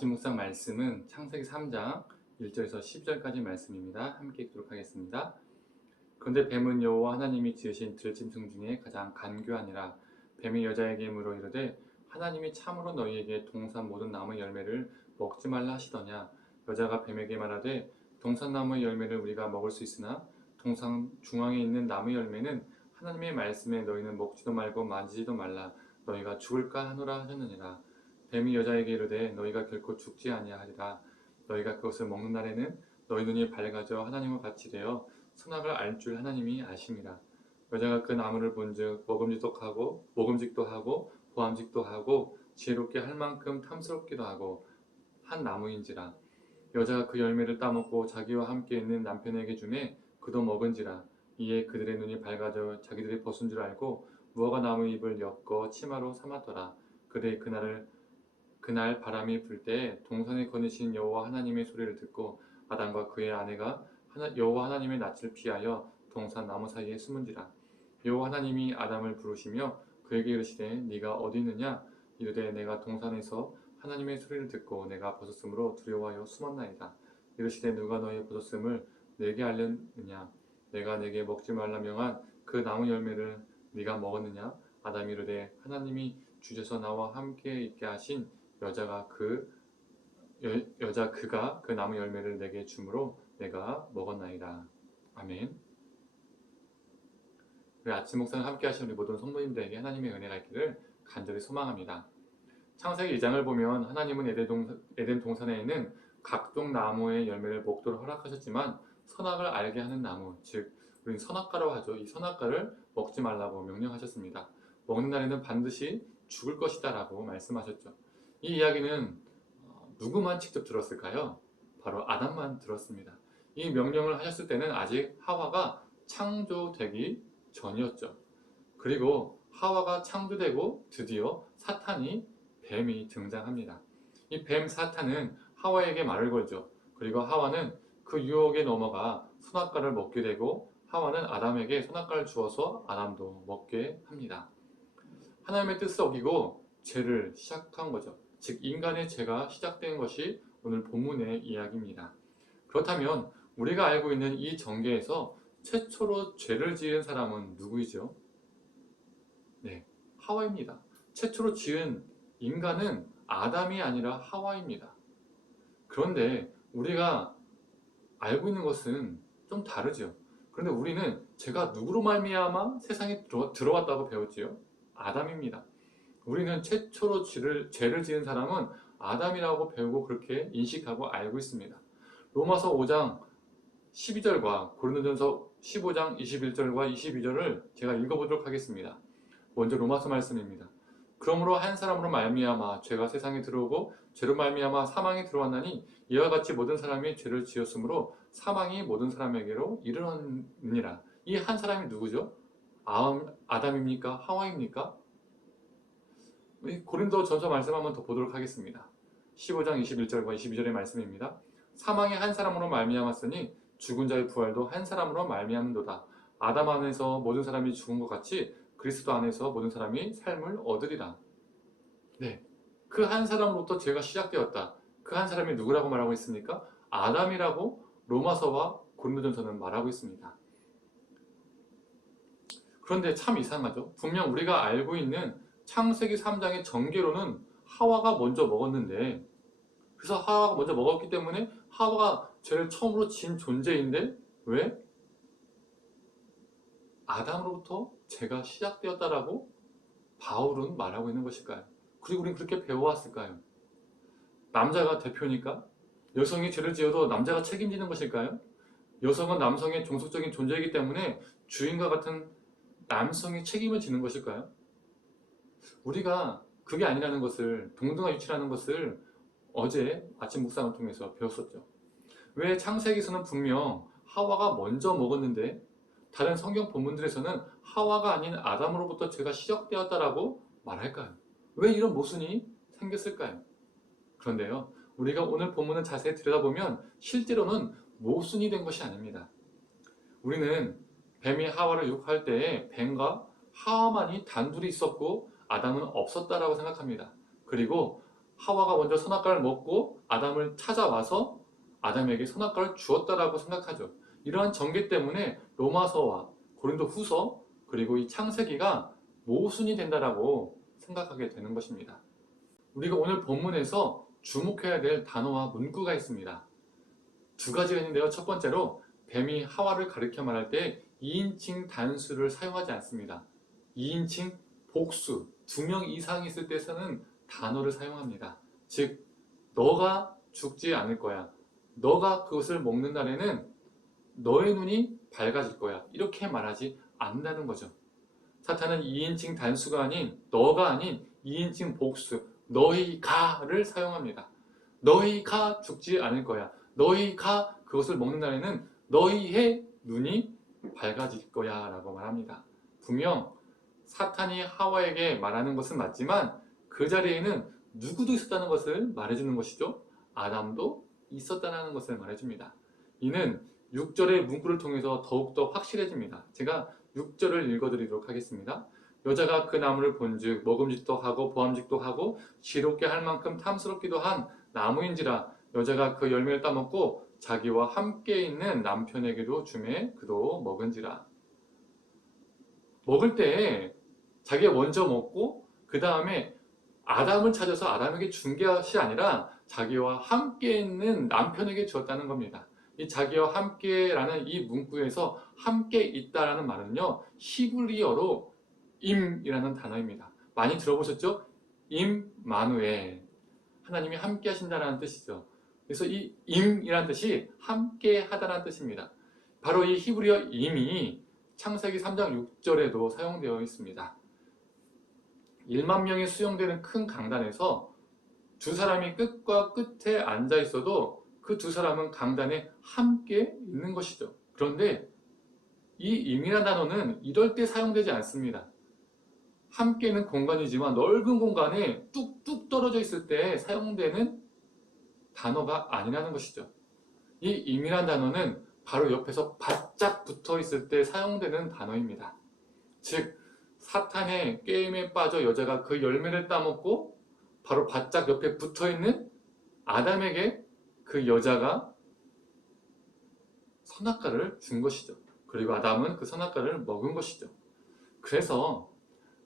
아침 묵상 말씀은 창세기 3장 1절에서 10절까지 말씀입니다. 함께 읽도록 하겠습니다. 그런데 뱀은 여호와 하나님이 지으신 들짐승 중에 가장 간교하니라. 뱀이 여자에게 물어 이르되 하나님이 참으로 너희에게 동산 모든 나무의 열매를 먹지 말라 하시더냐. 여자가 뱀에게 말하되 동산 나무의 열매를 우리가 먹을 수 있으나 동산 중앙에 있는 나무의 열매는 하나님의 말씀에 너희는 먹지도 말고 만지지도 말라. 너희가 죽을까 하노라 하셨느니라. 뱀이 여자에게 이르되 너희가 결코 죽지 아니하리라. 너희가 그것을 먹는 날에는 너희 눈이 밝아져 하나님과 같이 되어 선악을 알 줄 하나님이 아심이라. 여자가 그 나무를 본즉 먹음직도 하고 보암직도 하고 지혜롭게 할 만큼 탐스럽기도 하고 한 나무인지라. 여자가 그 열매를 따먹고 자기와 함께 있는 남편에게 주매 그도 먹은지라. 이에 그들의 눈이 밝아져 자기들이 벗은 줄 알고 무화과 나무 잎을 엮어 치마로 삼았더라. 그들이 그날 바람이 불 때에 동산에 거니신 여호와 하나님의 소리를 듣고 아담과 그의 아내가 여호와 하나님의 낯을 피하여 동산 나무 사이에 숨은지라. 여호와 하나님이 아담을 부르시며 그에게 이르시되 네가 어디 있느냐. 이르되 내가 동산에서 하나님의 소리를 듣고 내가 벗었으므로 두려워하여 숨었나이다. 이르시되 누가 너의 벗었음을 내게 알렸느냐. 내가 내게 먹지 말라 명한 그 나무 열매를 네가 먹었느냐. 아담이 이르되 하나님이 주셔서 나와 함께 있게 하신 여자 그가 그 나무 열매를 내게 주므로 내가 먹었나이다. 아멘. 우리 아침 묵상을 함께 하신 우리 모든 성도님들에게 하나님의 은혜가 있기를 간절히 소망합니다. 창세기 2장을 보면 하나님은 에덴 동산에 있는 각종 나무의 열매를 먹도록 허락하셨지만 선악을 알게 하는 나무, 즉 우리는 선악과라고 하죠. 이 선악과를 먹지 말라고 명령하셨습니다. 먹는 날에는 반드시 죽을 것이다 라고 말씀하셨죠. 이 이야기는 누구만 직접 들었을까요? 바로 아담만 들었습니다. 이 명령을 하셨을 때는 아직 하와가 창조되기 전이었죠. 그리고 하와가 창조되고 드디어 사탄이 뱀이 등장합니다. 이 뱀 사탄은 하와에게 말을 걸죠. 그리고 하와는 그 유혹에 넘어가 선악과를 먹게 되고 하와는 아담에게 선악과를 주어서 아담도 먹게 합니다. 하나님의 뜻을 어기고 죄를 시작한 거죠. 즉 인간의 죄가 시작된 것이 오늘 본문의 이야기입니다. 그렇다면 우리가 알고 있는 이 전개에서 최초로 죄를 지은 사람은 누구이죠? 네, 하와입니다. 최초로 지은 인간은 아담이 아니라 하와입니다. 그런데 우리가 알고 있는 것은 좀 다르죠. 그런데 우리는 죄가 누구로 말미암아 세상에 들어왔다고 배웠지요? 아담입니다. 우리는 최초로 죄를 지은 사람은 아담이라고 배우고 그렇게 인식하고 알고 있습니다. 로마서 5장 12절과 고린도전서 15장 21절과 22절을 제가 읽어보도록 하겠습니다. 먼저 로마서 말씀입니다. 그러므로 한 사람으로 말미암아 죄가 세상에 들어오고 죄로 말미암아 사망이 들어왔나니 이와 같이 모든 사람이 죄를 지었으므로 사망이 모든 사람에게로 이르렀느니라. 이 한 사람이 누구죠? 아담입니까? 하와입니까? 우리 고린도전서 말씀 한번 더 보도록 하겠습니다. 15장 21절과 22절의 말씀입니다. 사망이 한 사람으로 말미암았으니 죽은 자의 부활도 한 사람으로 말미암는도다. 아담 안에서 모든 사람이 죽은 것 같이 그리스도 안에서 모든 사람이 삶을 얻으리라. 네, 그 한 사람으로부터 죄가 시작되었다. 그 한 사람이 누구라고 말하고 있습니까? 아담이라고 로마서와 고린도전서는 말하고 있습니다. 그런데 참 이상하죠. 분명 우리가 알고 있는 창세기 3장의 전개로는 하와가 먼저 먹었는데, 그래서 하와가 먼저 먹었기 때문에 하와가 죄를 처음으로 지은 존재인데 왜 아담으로부터 죄가 시작되었다라고 바울은 말하고 있는 것일까요? 그리고 우리는 그렇게 배워왔을까요? 남자가 대표니까 여성이 죄를 지어도 남자가 책임지는 것일까요? 여성은 남성의 종속적인 존재이기 때문에 주인과 같은 남성이 책임을 지는 것일까요? 우리가 그게 아니라는 것을, 동등한 위치라는 것을 어제 아침 묵상을 통해서 배웠었죠. 왜 창세기에서는 분명 하와가 먼저 먹었는데 다른 성경 본문들에서는 하와가 아닌 아담으로부터 죄가 시작되었다라고 말할까요? 왜 이런 모순이 생겼을까요? 그런데요, 우리가 오늘 본문을 자세히 들여다보면 실제로는 모순이 된 것이 아닙니다. 우리는 뱀이 하와를 유혹할 때에 뱀과 하와만이 단둘이 있었고 아담은 없었다라고 생각합니다. 그리고 하와가 먼저 선악과를 먹고 아담을 찾아와서 아담에게 선악과를 주었다라고 생각하죠. 이러한 전개 때문에 로마서와 고린도 후서 그리고 이 창세기가 모순이 된다라고 생각하게 되는 것입니다. 우리가 오늘 본문에서 주목해야 될 단어와 문구가 있습니다. 두 가지가 있는데요. 첫 번째로 뱀이 하와를 가리켜 말할 때 2인칭 단수를 사용하지 않습니다. 2인칭 복수, 2명 이상 있을 때서는 단어를 사용합니다. 즉, 너가 죽지 않을 거야. 너가 그것을 먹는 날에는 너의 눈이 밝아질 거야. 이렇게 말하지 않는다는 거죠. 사탄은 2인칭 단수가 아닌 너가 아닌 2인칭 복수, 너희가를 사용합니다. 너희가 죽지 않을 거야. 너희가 그것을 먹는 날에는 너희의 눈이 밝아질 거야 라고 말합니다. 분명 사탄이 하와에게 말하는 것은 맞지만 그 자리에는 누구도 있었다는 것을 말해주는 것이죠. 아담도 있었다는 것을 말해줍니다. 이는 6절의 문구를 통해서 더욱더 확실해집니다. 제가 6절을 읽어드리도록 하겠습니다. 여자가 그 나무를 본즉 먹음직도 하고 보암직도 하고 지롭게 할 만큼 탐스럽기도 한 나무인지라 여자가 그 열매를 따먹고 자기와 함께 있는 남편에게도 주매 그도 먹은지라. 먹을 때 자기가 먼저 먹고 그 다음에 아담을 찾아서 아담에게 준 것이 아니라 자기와 함께 있는 남편에게 주었다는 겁니다. 이 자기와 함께라는 이 문구에서 함께 있다라는 말은요, 히브리어로 임이라는 단어입니다. 많이 들어보셨죠? 임마누엘, 하나님이 함께 하신다는 뜻이죠. 그래서 이 임이라는 뜻이 함께 하다라는 뜻입니다. 바로 이 히브리어 임이 창세기 3장 6절에도 사용되어 있습니다. 1만 명이 수용되는 큰 강단에서 두 사람이 끝과 끝에 앉아 있어도 그 두 사람은 강단에 함께 있는 것이죠. 그런데 이 임이라는 단어는 이럴 때 사용되지 않습니다. 함께 있는 공간이지만 넓은 공간에 뚝뚝 떨어져 있을 때 사용되는 단어가 아니라는 것이죠. 이 임이라는 단어는 바로 옆에서 바짝 붙어 있을 때 사용되는 단어입니다. 즉, 사탄의 게임에 빠져 여자가 그 열매를 따먹고 바로 바짝 옆에 붙어 있는 아담에게 그 여자가 선악과를 준 것이죠. 그리고 아담은 그 선악과를 먹은 것이죠. 그래서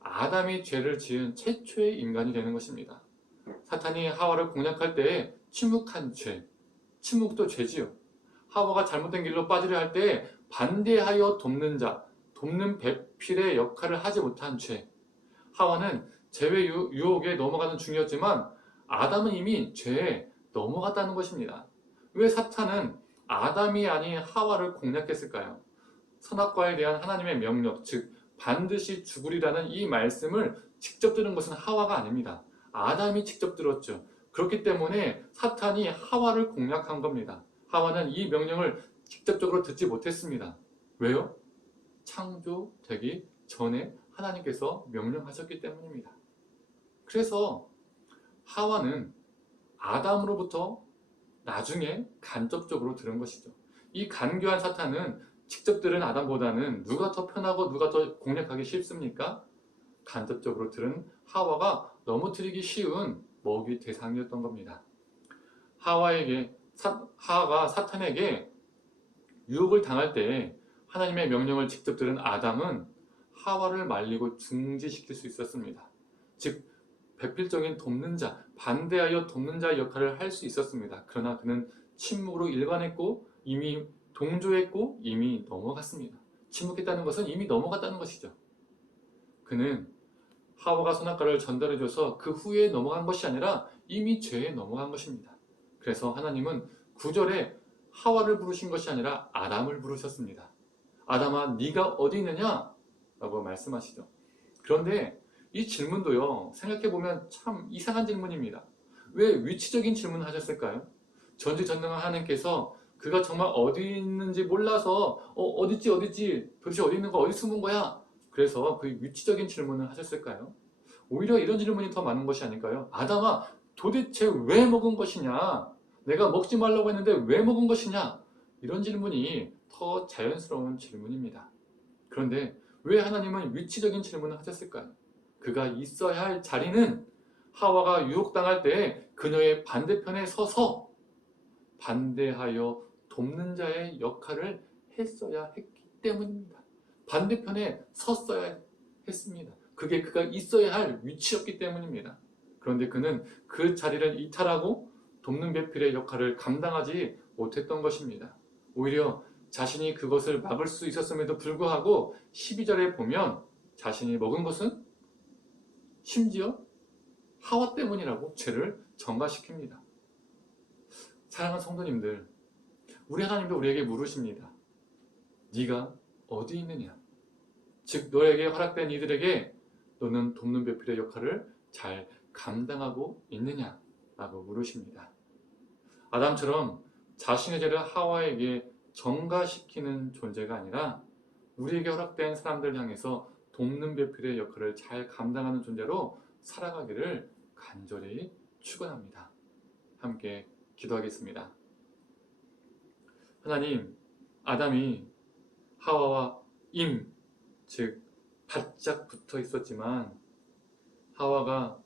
아담이 죄를 지은 최초의 인간이 되는 것입니다. 사탄이 하와를 공략할 때에 침묵한 죄, 침묵도 죄지요. 하와가 잘못된 길로 빠지려 할 때에 반대하여 돕는 자, 돕는 배필의 역할을 하지 못한 죄. 하와는 죄의 유혹에 넘어가는 중이었지만 아담은 이미 죄에 넘어갔다는 것입니다. 왜 사탄은 아담이 아닌 하와를 공략했을까요? 선악과에 대한 하나님의 명령, 즉 반드시 죽으리라는 이 말씀을 직접 들은 것은 하와가 아닙니다. 아담이 직접 들었죠. 그렇기 때문에 사탄이 하와를 공략한 겁니다. 하와는 이 명령을 직접적으로 듣지 못했습니다. 왜요? 창조되기 전에 하나님께서 명령하셨기 때문입니다. 그래서 하와는 아담으로부터 나중에 간접적으로 들은 것이죠. 이 간교한 사탄은 직접 들은 아담보다는 누가 더 편하고 누가 더 공략하기 쉽습니까? 간접적으로 들은 하와가 넘어뜨리기 쉬운 먹이 대상이었던 겁니다. 하와가 사탄에게 유혹을 당할 때 하나님의 명령을 직접 들은 아담은 하와를 말리고 중지시킬 수 있었습니다. 즉 배필적인 돕는 자, 반대하여 돕는 자의 역할을 할 수 있었습니다. 그러나 그는 침묵으로 일관했고 이미 동조했고 이미 넘어갔습니다. 침묵했다는 것은 이미 넘어갔다는 것이죠. 그는 하와가 선악과를 전달해줘서 그 후에 넘어간 것이 아니라 이미 죄에 넘어간 것입니다. 그래서 하나님은 9절에 하와를 부르신 것이 아니라 아담을 부르셨습니다. 아담아, 네가 어디 있느냐? 라고 말씀하시죠. 그런데 이 질문도요, 생각해보면 참 이상한 질문입니다. 왜 위치적인 질문을 하셨을까요? 전지전능한 하나님께서 그가 정말 어디 있는지 몰라서 어딨지 도대체 어디 있는 거 어디 숨은 거야? 그래서 그 위치적인 질문을 하셨을까요? 오히려 이런 질문이 더 많은 것이 아닐까요? 아담아, 도대체 왜 먹은 것이냐? 내가 먹지 말라고 했는데 왜 먹은 것이냐? 이런 질문이 더 자연스러운 질문입니다. 그런데 왜 하나님은 위치적인 질문을 하셨을까요? 그가 있어야 할 자리는 하와가 유혹당할 때 그녀의 반대편에 서서 반대하여 돕는 자의 역할을 했어야 했기 때문입니다. 반대편에 섰어야 했습니다. 그게 그가 있어야 할 위치였기 때문입니다. 그런데 그는 그 자리를 이탈하고 돕는 배필의 역할을 감당하지 못했던 것입니다. 오히려 자신이 그것을 막을 수 있었음에도 불구하고 12절에 보면 자신이 먹은 것은 심지어 하와 때문이라고 죄를 전가시킵니다. 사랑하는 성도님들, 우리 하나님도 우리에게 물으십니다. 네가 어디 있느냐? 즉 너에게 허락된 이들에게 너는 돕는 배필의 역할을 잘 감당하고 있느냐? 라고 물으십니다. 아담처럼 자신의 죄를 하와에게 전가시키는 존재가 아니라 우리에게 허락된 사람들 향해서 돕는 배필의 역할을 잘 감당하는 존재로 살아가기를 간절히 축원합니다. 함께 기도하겠습니다. 하나님, 아담이 하와와 즉 바짝 붙어 있었지만 하와가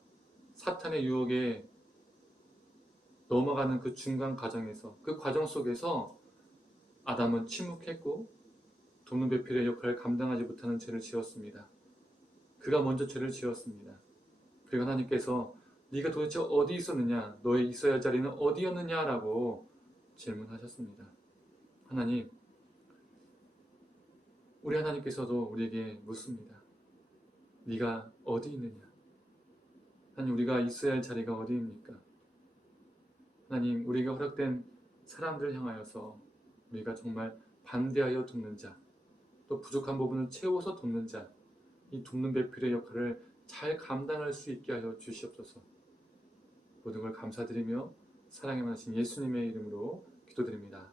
사탄의 유혹에 넘어가는 그 중간 과정에서, 그 과정 속에서 아담은 침묵했고 돕는 배필의 역할을 감당하지 못하는 죄를 지었습니다. 그가 먼저 죄를 지었습니다. 그리고 하나님께서 네가 도대체 어디 있었느냐? 너의 있어야 할 자리는 어디였느냐? 라고 질문하셨습니다. 하나님, 우리 하나님께서도 우리에게 묻습니다. 네가 어디 있느냐? 하나님, 우리가 있어야 할 자리가 어디입니까? 하나님, 우리가 허락된 사람들을 향하여서 우리가 정말 반대하여 돕는 자, 또 부족한 부분을 채워서 돕는 자, 이 돕는 배필의 역할을 잘 감당할 수 있게 하여 주시옵소서. 모든 걸 감사드리며 사랑에 많으신 예수님의 이름으로 기도드립니다.